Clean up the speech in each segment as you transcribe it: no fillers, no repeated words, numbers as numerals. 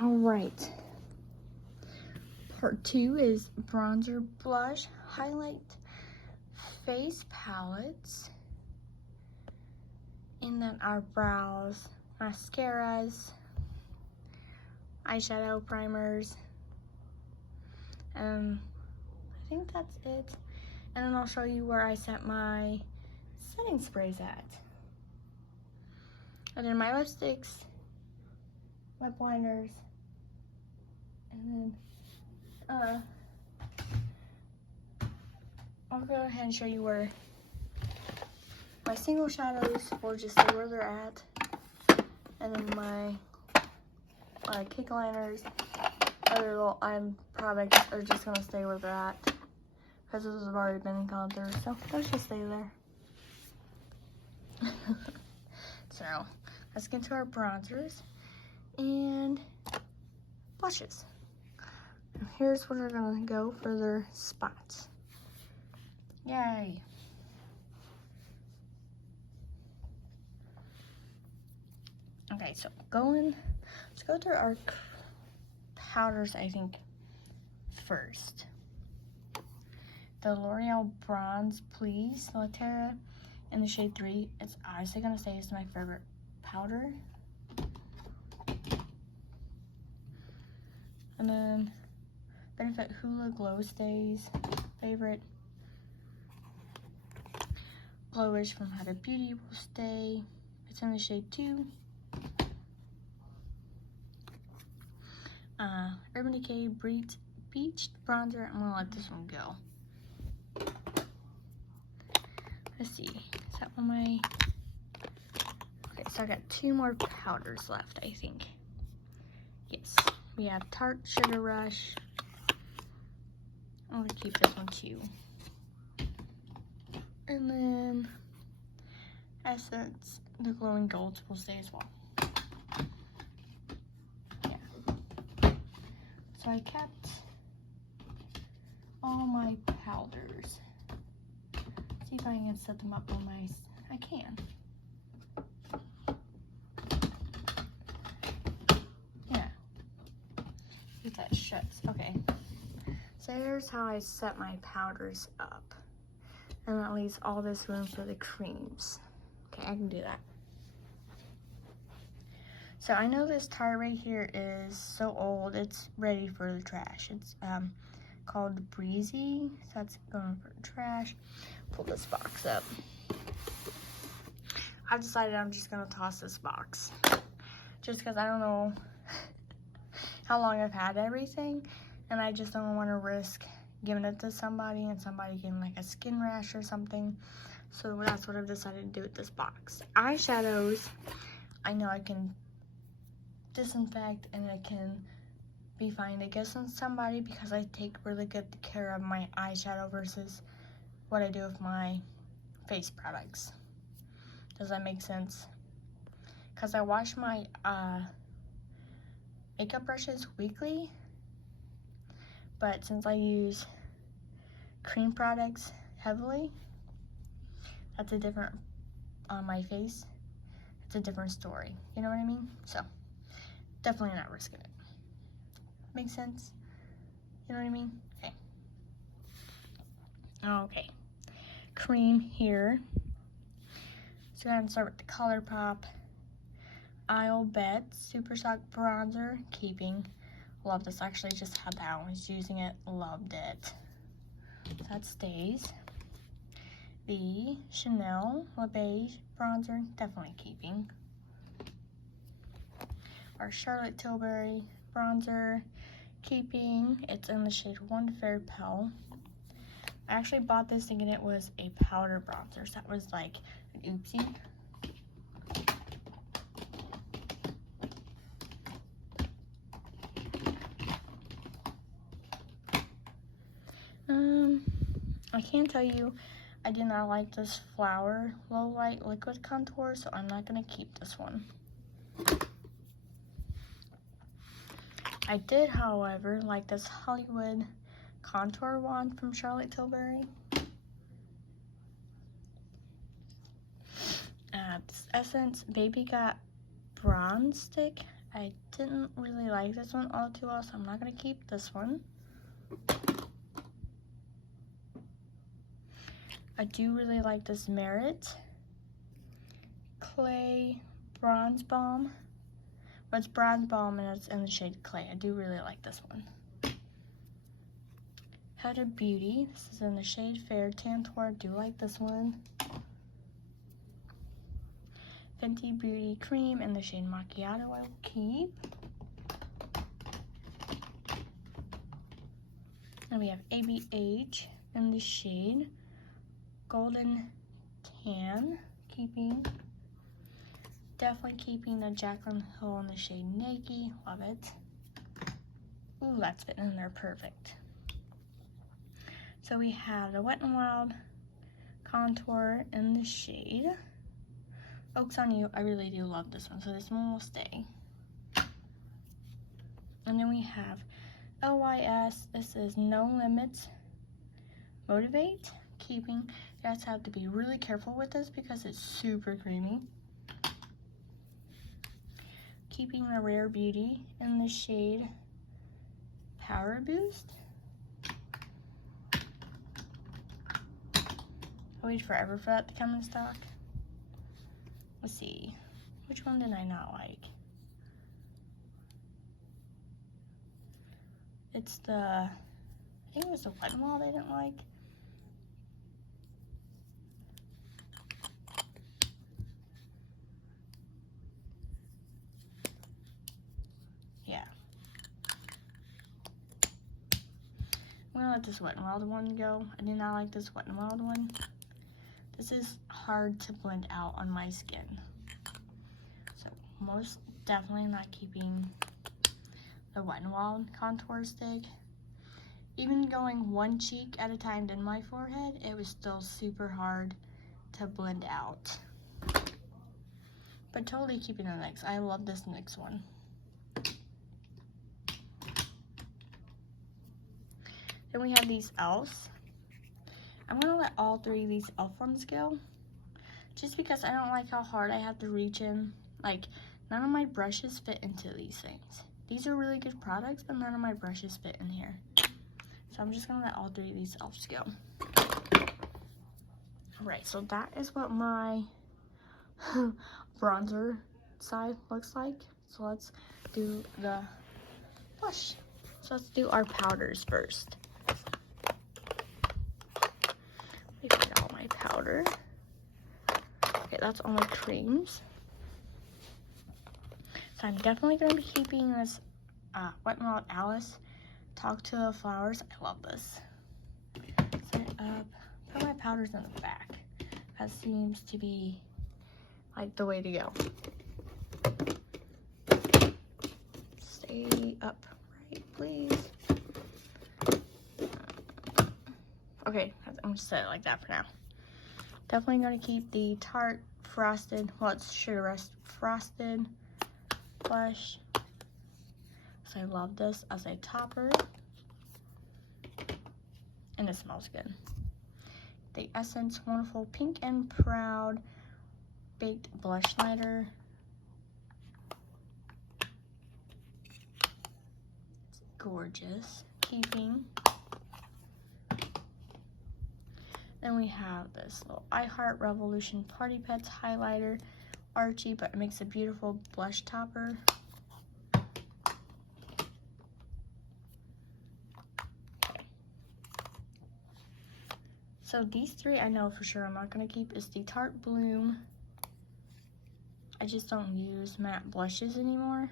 Alright. Part 2 is bronzer, blush, highlight, face palettes, and then our brows, mascaras, eyeshadow primers. I think that's it. And then I'll show you where I set my setting sprays at. And then my lipsticks, lip liners, and then I'll go ahead and show you where my single shadows will just stay where they're at. And then my cake liners, other little products are just gonna stay where they're at because those have already been gone through, so those just stay there. So let's get to our bronzers and blushes. Now here's where we're gonna go for their spots. Yay! Okay, so let's go through our powders, I think, first. The L'Oreal Bronze Please Latera in the shade 3. It's honestly gonna say it's my favorite powder. And then Benefit Hoola Glow Stays, favorite. Glowish from Huda Beauty will stay. It's in the shade 2. Urban Decay Beach Bronzer. I'm gonna let this one go. Let's see. Is that one my... Okay, so I got 2 more powders left, I think. Yes. We have Tarte Sugar Rush. I'm gonna keep this one too. And then Essence, the Glowing Golds will stay as well. So I kept all my powders. See if I can set them up on my... I can. Yeah. If that shuts. Okay. So here's how I set my powders up. And that leaves all this room for the creams. Okay, I can do that. So I know this tire right here is so old, it's ready for the trash. It's called Breezy, so that's going for the trash. Pull this box up. I've decided I'm just gonna toss this box. Just because I don't know how long I've had everything, and I just don't want to risk giving it to somebody and somebody getting like a skin rash or something. So that's what I've decided to do with this box. Eyeshadows, I know I can disinfect and it can be fine to give somebody because I take really good care of my eyeshadow versus what I do with my face products. Does that make sense? Because I wash my makeup brushes weekly, but since I use cream products heavily, that's a different, on my face, it's a different story. You know what I mean? So definitely not risking it. Make sense? You know what I mean? Okay. Okay. Cream here. So I'm gonna start with the ColourPop Isle Bet Super Shock Bronzer. Keeping. Love this. Actually just had that one. Was using it. Loved it. So that stays. The Chanel Le Beige Bronzer. Definitely keeping. Our Charlotte Tilbury bronzer, keeping. It's in the shade One Fair Pale. I actually bought this thinking it was a powder bronzer, so that was like an oopsie. I can tell you I did not like this Flower Low Light Liquid Contour, so I'm not gonna keep this one. I did, however, like this Hollywood contour wand from Charlotte Tilbury. This Essence Baby Got Bronze Stick. I didn't really like this one all too well, so I'm not going to keep this one. I do really like this Merit Clay Bronze Balm. But it's Bronze Balm and it's in the shade Clay. I do really like this one. Huda Beauty. This is in the shade Fair Tantour. I do like this one. Fenty Beauty Cream in the shade Macchiato. I will keep. And we have ABH in the shade Golden Tan. Keeping. Definitely keeping the Jaclyn Hill in the shade Naked. Love it. Ooh, that's fitting in there perfect. So we have the Wet n Wild contour in the shade Oaks on You. I really do love this one, so this one will stay. And then we have LYS. This is No Limits Motivate. Keeping. You guys have to be really careful with this because it's super creamy. Keeping the Rare Beauty in the shade Power Boost. I waited forever for that to come in stock. Let's see. Which one did I not like? It's the, I think it was the Wet n Wild I didn't like. Yeah. I'm gonna let this Wet n Wild one go. I did not like this Wet n Wild one. This is hard to blend out on my skin. So most definitely not keeping the Wet n Wild contour stick. Even going one cheek at a time in my forehead, it was still super hard to blend out. But totally keeping the NYX. I love this NYX one. Then we have these e.l.f. I'm gonna let all three of these e.l.f. ones go, just because I don't like how hard I have to reach in. Like, none of my brushes fit into these things. These are really good products, but none of my brushes fit in here. So I'm just gonna let all three of these e.l.f.s go. Alright, so that is what my bronzer side looks like. So let's do the blush. So let's do our powders first. Let me get all my powder. Okay, that's all my creams. So I'm definitely going to be keeping this Wet n Wild Alice Talk to the Flowers. I love this. Set it up. Put my powders in the back. That seems to be like the way to go. Stay upright, please. Okay, I'm just set it like that for now. Definitely going to keep the Tarte Frosted, well, it's Sugar Rush Frosted blush. So I love this as a topper. And it smells good. The Essence Wonderful Pink and Proud Baked Blush Lighter. It's gorgeous. Keeping. Then we have this little I Heart Revolution Party Pets highlighter, Archie, but it makes a beautiful blush topper. Okay. So these three I know for sure I'm not going to keep is the Tarte Bloom. I just don't use matte blushes anymore.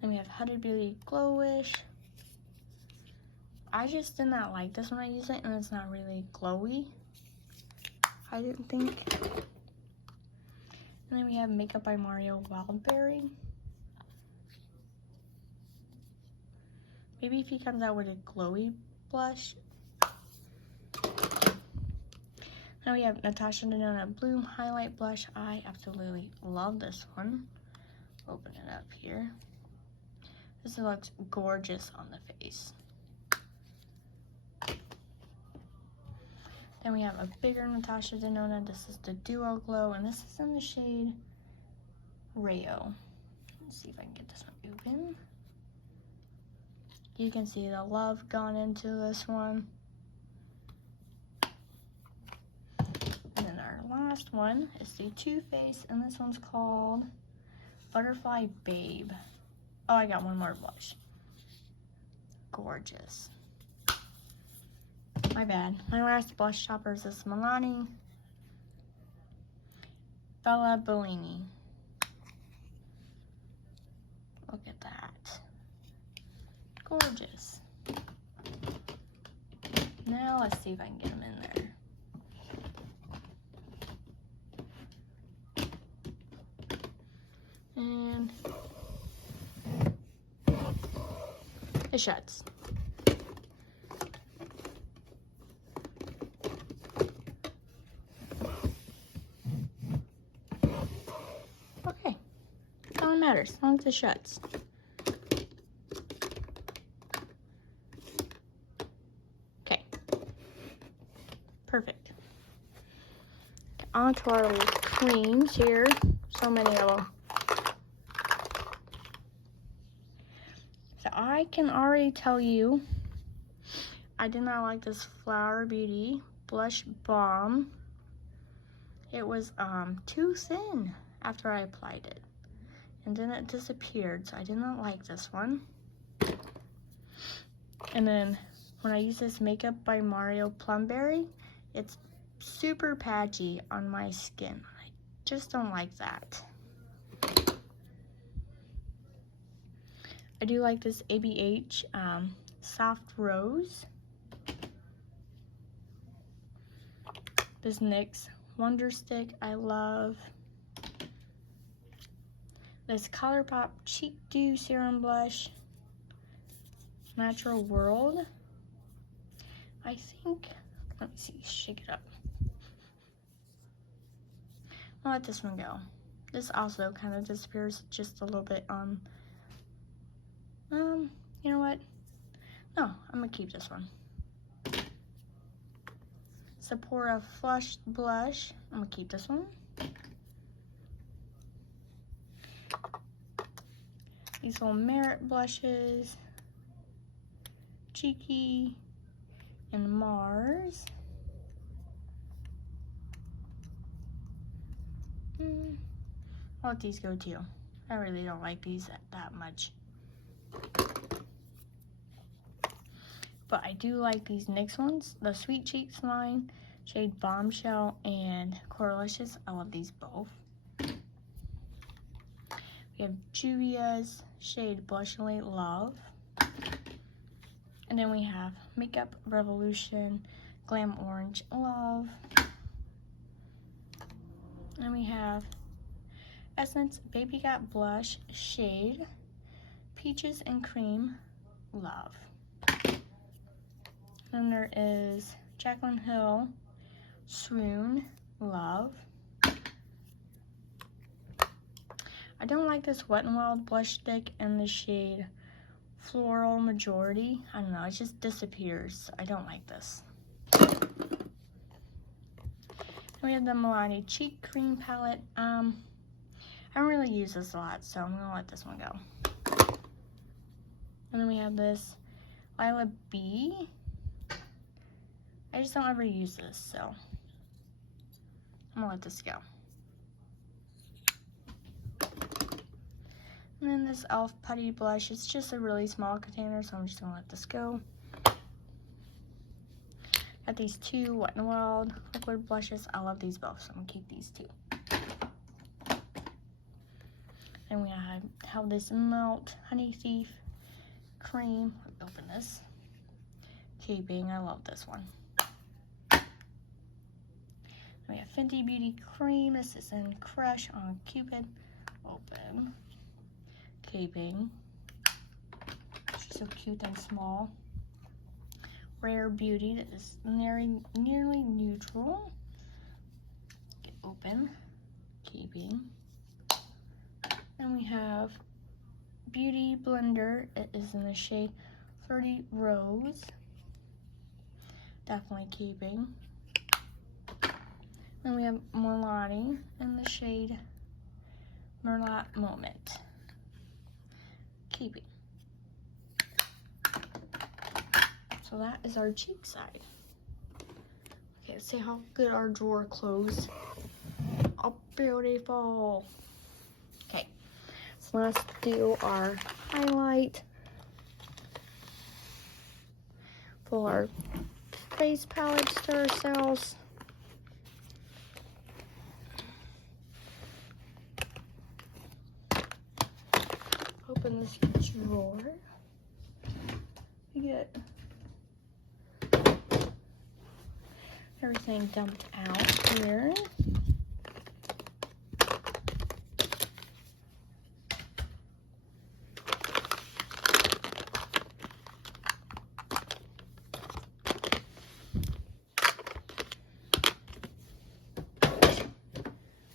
Then we have Huda Beauty Glow Wish. I just did not like this when I use it, and it's not really glowy, I didn't think. And then we have Makeup by Mario Wildberry. Maybe if he comes out with a glowy blush. Now we have Natasha Denona Bloom Highlight Blush. I absolutely love this one. Open it up here. This looks gorgeous on the face. Then we have a bigger Natasha Denona. This is the Duo Glow, and this is in the shade Rayo. Let's see if I can get this one open. You can see the love gone into this one. And then our last one is the Too Faced, and this one's called Butterfly Babe. Oh, I got one more blush. Gorgeous. My bad. My last blush topper is this Milani Bella Bellini. Look at that. Gorgeous. Now let's see if I can get them in there. And it shuts. Okay, that's all that matters, as long as it shuts. Okay, perfect. On to our creams here. So many of them. So I can already tell you, I did not like this Flower Beauty Blush Balm. It was too thin after I applied it. And then it disappeared, so I did not like this one. And then when I use this Makeup by Mario Plumberry, it's super patchy on my skin. I just don't like that. I do like this ABH Soft Rose. This NYX Wonder Stick I love. This ColourPop Cheek Dew Serum Blush. Natural World. I think, let me see, shake it up. I'll let this one go. This also kind of disappears just a little bit on, you know what? No, I'm gonna keep this one. Sephora Flush Blush. I'm gonna keep this one. These little Merit blushes. Cheeky and Mars. I'll let these go too. I really don't like these that much. But I do like these NYX ones. The Sweet Cheeks line, shade Bombshell and Coralicious. I love these both. We have Juvia's shade Blushingly Love. And then we have Makeup Revolution Glam Orange Love. And we have Essence Baby Got Blush shade Peaches and Cream Love. Then there is Jaclyn Hill Swoon Love. I don't like this Wet n Wild blush stick in the shade Floral Majority. I don't know, it just disappears. I don't like this. We have the Milani Cheek Cream Palette. I don't really use this a lot, so I'm gonna let this one go. And then we have this Lila B. I just don't ever use this, so I'm gonna let this go. And then this e.l.f. Putty Blush. It's just a really small container, so I'm just gonna let this go. Got these two Wet n Wild liquid blushes. I love these both, so I'm gonna keep these two. And we have this Melt Honey Thief Cream. Open this. Keeping. I love this one. We have Fenty Beauty Cream. This is in Crush on Cupid. Open. Keeping. She's so cute and small. Rare Beauty. That is nearly neutral. Get open. Keeping. And we have Beauty Blender. It is in the shade Flirty Rose. Definitely keeping. Then we have Milani in the shade Learn that moment. Keeping. So that is our cheek side. Okay, let's see how good our drawer closed. Oh, beautiful. Okay, so let's do our highlight for our face palettes to ourselves. Open this drawer. We get everything dumped out here.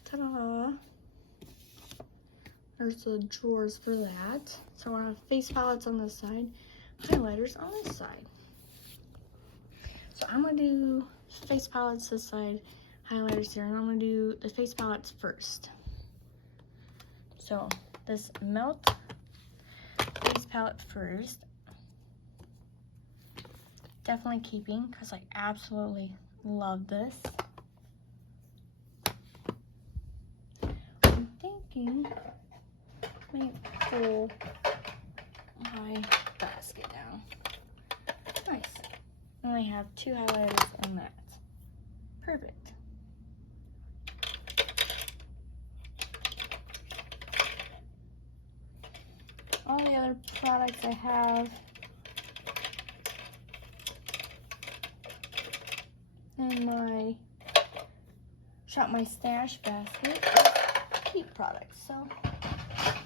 Ta-da! There's the drawers for that. So we're gonna have face palettes on this side, highlighters on this side. So I'm gonna do face palettes this side, highlighters here, and I'm gonna do the face palettes first. So this melt face palette first. Definitely keeping, because I absolutely love this. I'm thinking I might pull my basket down. Nice. I only have 2 highlighters in that. Perfect. All the other products I have in my shop my stash basket keep products, so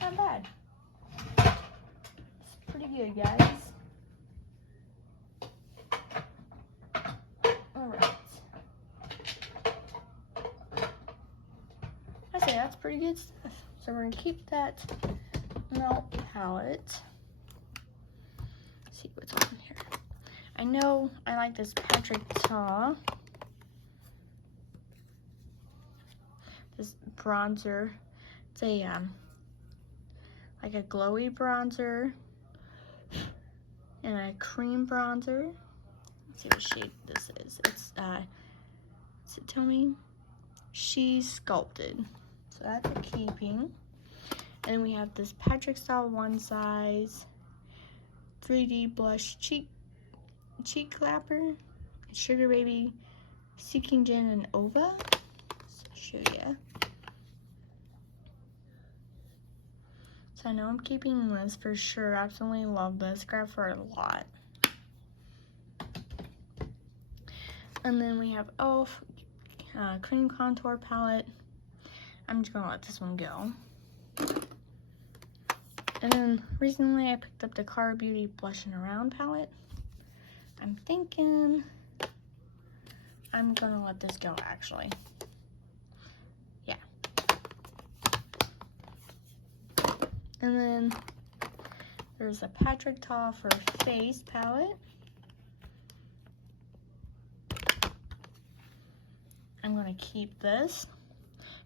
not bad. It's pretty good, guys. Alright. I say that's pretty good stuff. So we're gonna keep that melt palette. Let's see what's on here. I know I like this Patrick Ta. This bronzer. It's a like a glowy bronzer and a cream bronzer. Let's see what shade this is. It's does it tell me? She's Sculpted. So that's a keeping. And then we have this Patrick Style One Size 3D blush cheek clapper, Sugar Baby, Seeking Gin, and Ova. So I'll show you. So I know I'm keeping this for sure. Absolutely love this. Grab for a lot. And then we have e.l.f. Cream Contour Palette. I'm just gonna let this one go. And then recently I picked up the Cara Beauty Blush and Around palette. I'm thinking I'm gonna let this go actually. Yeah. And then there's a Patrick Ta for Face palette. I'm gonna keep this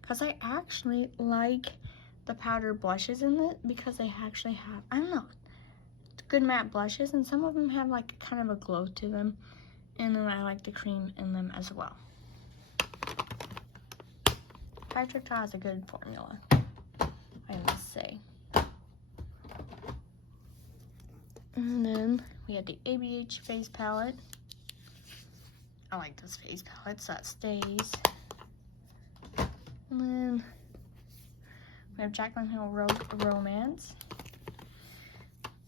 because I actually like the powder blushes in it because they actually have, I don't know, good matte blushes, and some of them have like kind of a glow to them, and then I like the cream in them as well. Patrick Ta has a good formula, I must say. And then we have the ABH face palette. I like this face palette, so that stays. And then we have Jaclyn Hill Romance.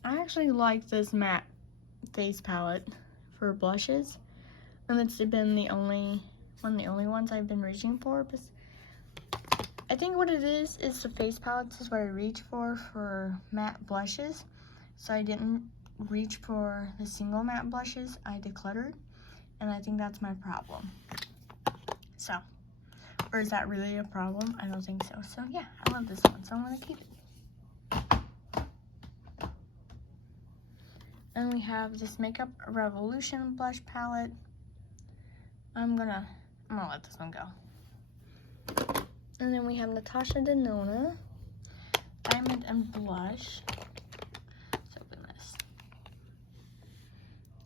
I actually like this matte face palette for blushes, and it's been one of the only ones I've been reaching for. But I think what it is the face palettes is what I reach for matte blushes. So I didn't reach for the single matte blushes. I decluttered, and I think that's my problem. So, or is that really a problem? I don't think so. So yeah, I love this one, so I'm gonna keep it. And we have this Makeup Revolution blush palette. I'm gonna let this one go. And then we have Natasha Denona Diamond and Blush. Let's open this.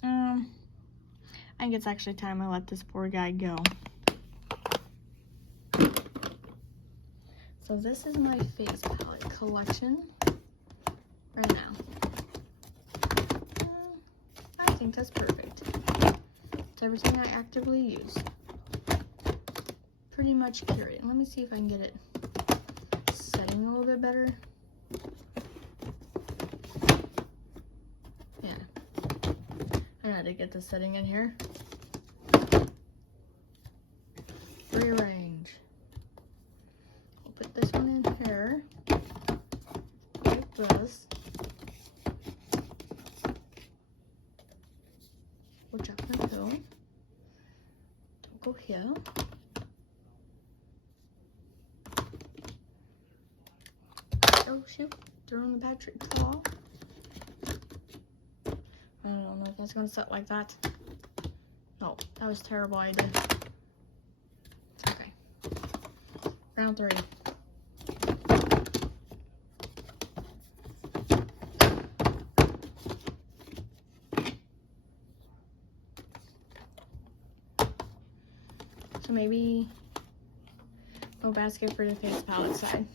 I think it's actually time I let this poor guy go. So this is my face palette collection right now. I think that's perfect. It's everything I actively use. Pretty much curated. Let me see if I can get it setting a little bit better. Yeah. I had to get the setting in here. Rearrange. We'll put this one in here. Like this. We'll drop the pill. Don't go here. Oh shoot, throwing the battery off. I don't know if that's gonna set like that. No, that was a terrible idea. Okay. Round 3. So maybe no basket for the face palette side.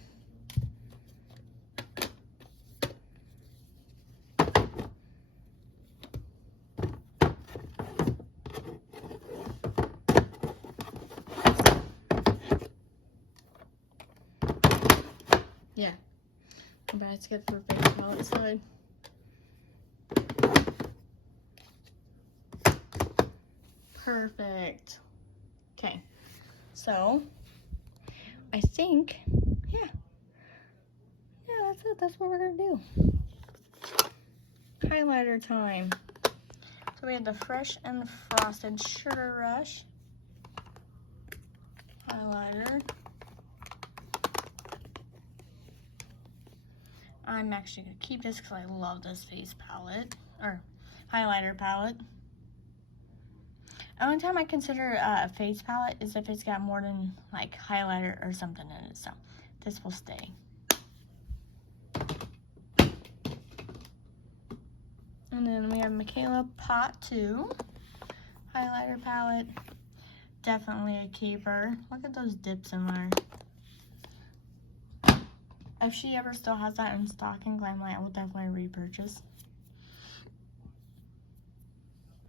Yeah, a basket for face palette side. Perfect. Okay, so I think, yeah, that's it. That's what we're gonna do. Highlighter time. So we have the Fresh and Frosted Sugar Rush highlighter. I'm actually gonna keep this because I love this face palette, or highlighter palette. Only time I consider a face palette is if it's got more than like highlighter or something in it, so this will stay. And then we have Michaela part.2 highlighter palette. Definitely a keeper. Look at those dips in there. If she ever still has that in stock in Glamlight, I will definitely repurchase.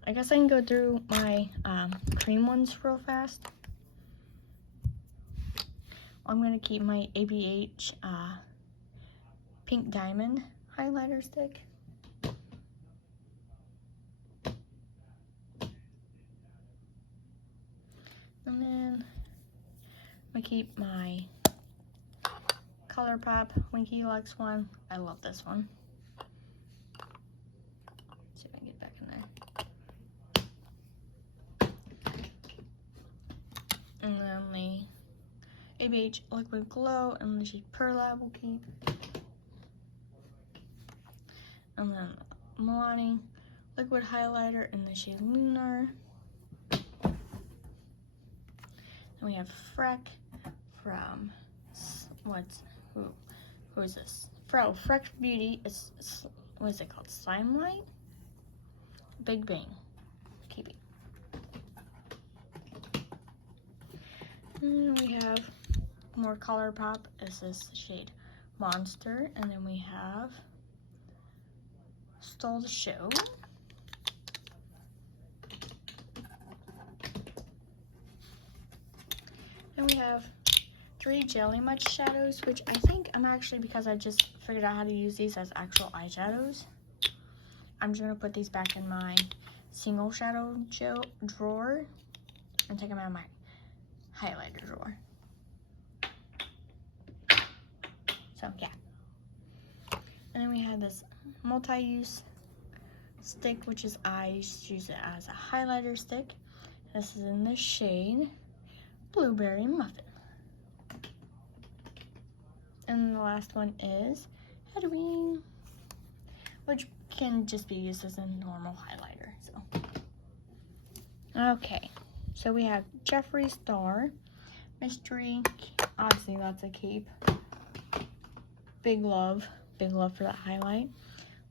I guess I can go through my cream ones real fast. I'm going to keep my ABH Pink Diamond highlighter stick. And then I keep my ColourPop Winky Lux one. I love this one. Let's see if I can get back in there. And then the ABH Liquid Glow and the shade Pearl I will keep. And then Milani Liquid Highlighter in the shade Lunar. And we have Freck from, who is this? Freck Beauty, what is it called? Slime Light? Big Bang. Keep it. And we have more ColourPop. This is the shade Monster. And then we have Stole the Show. And we have 3 Jelly Much shadows, which I think I'm actually, because I just figured out how to use these as actual eyeshadows, I'm just going to put these back in my single shadow drawer and take them out of my highlighter drawer. So, yeah. And then we have this multi-use stick, which is, I just use it as a highlighter stick. This is in the shade Blueberry Muffin. And the last one is Halloween, which can just be used as a normal highlighter. So, okay, so we have Jeffree Star Mystery. Obviously, that's a cape. Big love for that highlight.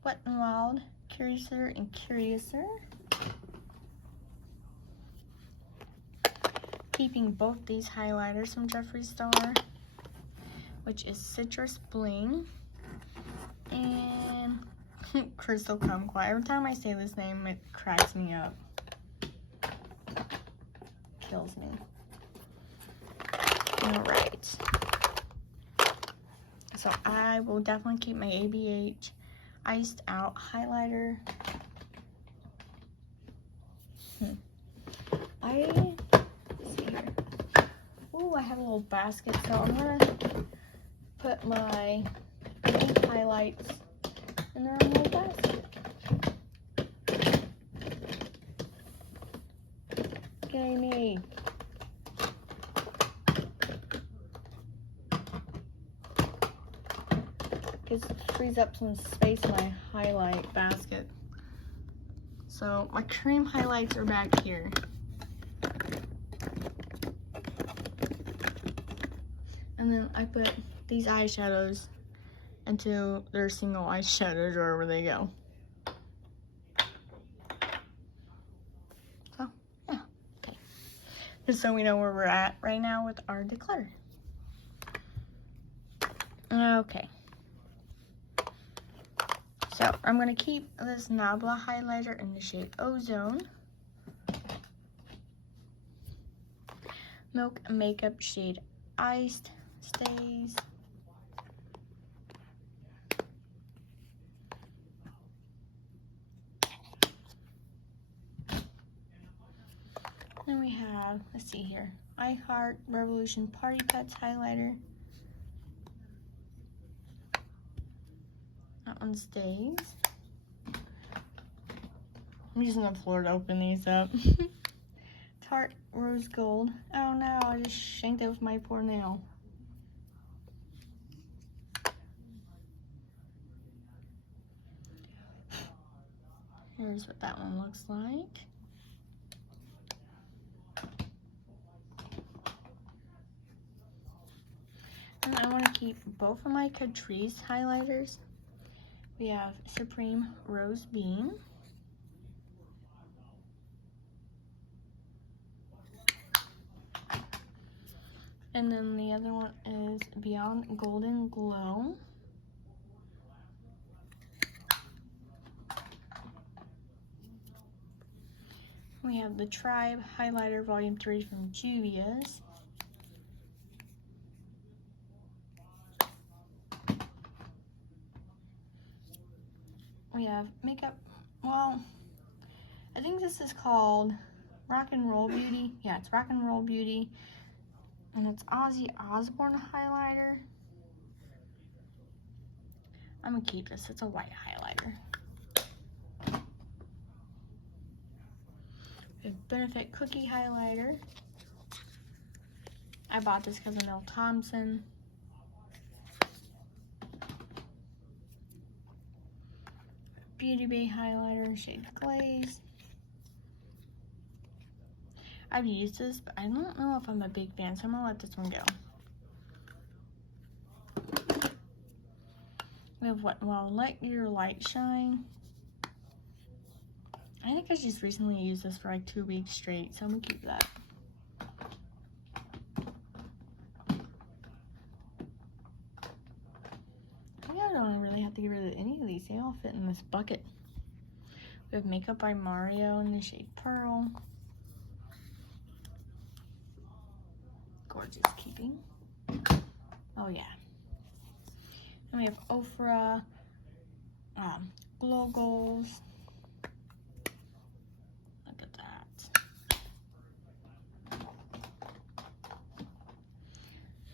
Wet n Wild, Curiouser and Curiouser. Keeping both these highlighters from Jeffree Star, which is Citrus Bling and Crystal Kumquat. Every time I say this name, it cracks me up. Kills me. Alright. So I will definitely keep my ABH Iced Out highlighter. Let's see here. Ooh, I have a little basket, so I'm gonna put my pink highlights in their own little basket. Okay, me. Just frees up some space in my highlight basket. So my cream highlights are back here. And then I put these eyeshadows into their single eyeshadow drawer where they go. So, yeah, okay. Just so we know where we're at right now with our declutter. Okay. So, I'm going to keep this Nabla highlighter in the shade Ozone. Milk Makeup shade Iced stays. Then we have, let's see here, I Heart Revolution Party Pets highlighter. That one stays. I'm using the floor to open these up. Tarte Rose Gold. Oh no, I just shanked it with my poor nail. Here's what that one looks like. And I want to keep both of my Catrice highlighters. We have Supreme Rose Bean. And then the other one is Beyond Golden Glow. We have the Tribe Highlighter Volume 3 from Juvia's. We have makeup, well, I think this is called Rock and Roll Beauty. Yeah, it's Rock and Roll Beauty. And it's Ozzy Osbourne highlighter. I'm gonna keep this, it's a white highlighter. We have Benefit Cookie highlighter. I bought this because of Mel Thompson. Beauty Bay highlighter, shade Glaze. I've used this, but I don't know if I'm a big fan, so I'm gonna let this one go. We have Wet n Wild Let Your Light Shine. I think I just recently used this for like 2 weeks straight, so I'm gonna keep that. I don't really have to get rid of any of these. They all fit in this bucket. We have Makeup by Mario in the shade Pearl. Gorgeous keeping. Oh yeah. And we have Ofra Glow Goals. Look at that.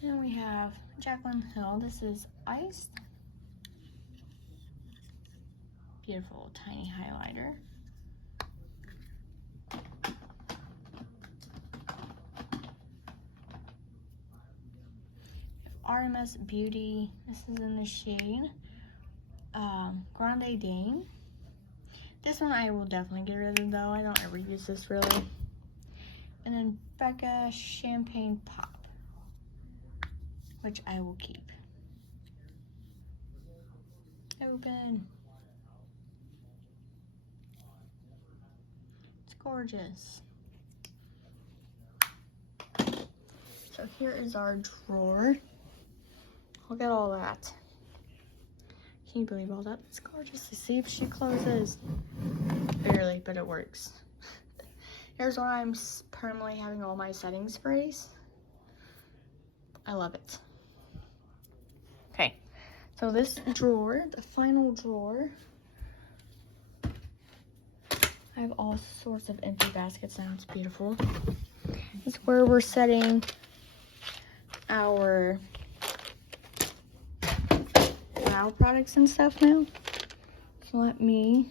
And we have Jaclyn Hill. This is Iced. Beautiful tiny highlighter. RMS Beauty. This is in the shade Grande Dame. This one I will definitely get rid of though. I don't ever use this really. And then Becca Champagne Pop, which I will keep. open. It's gorgeous. So here is our drawer. Look at all that. Can you believe all that? It's gorgeous. Let's see if she closes. Barely, but it works. Here's where I'm permanently having all my setting sprays. I love it. Okay, so this drawer, the final drawer, I have all sorts of empty baskets now. It's beautiful. It's where we're setting our brow products and stuff now. So let me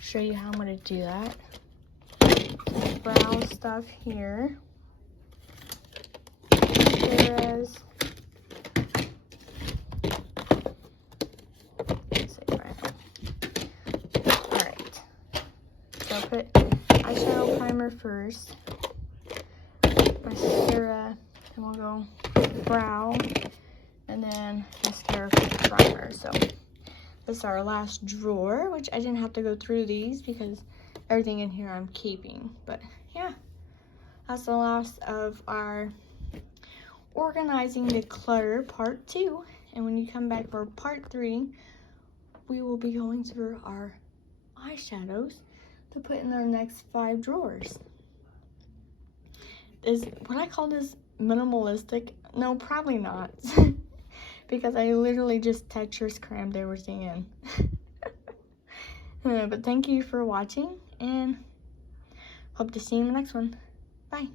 show you how I'm going to do that. Brow stuff here. Mascaras. Alright. So I'll put eyeshadow primer first. Mascara. Then we'll go brow. And then mascara for the primer. So this is our last drawer, which I didn't have to go through these because everything in here I'm keeping. But yeah, that's the last of our organizing the clutter part 2. And when you come back for part 3, we will be going through our eyeshadows to put in our next 5 drawers. Is what I call this minimalistic? No, probably not. Because I literally just Tetris crammed everything in. But thank you for watching, and hope to see you in the next one. Bye.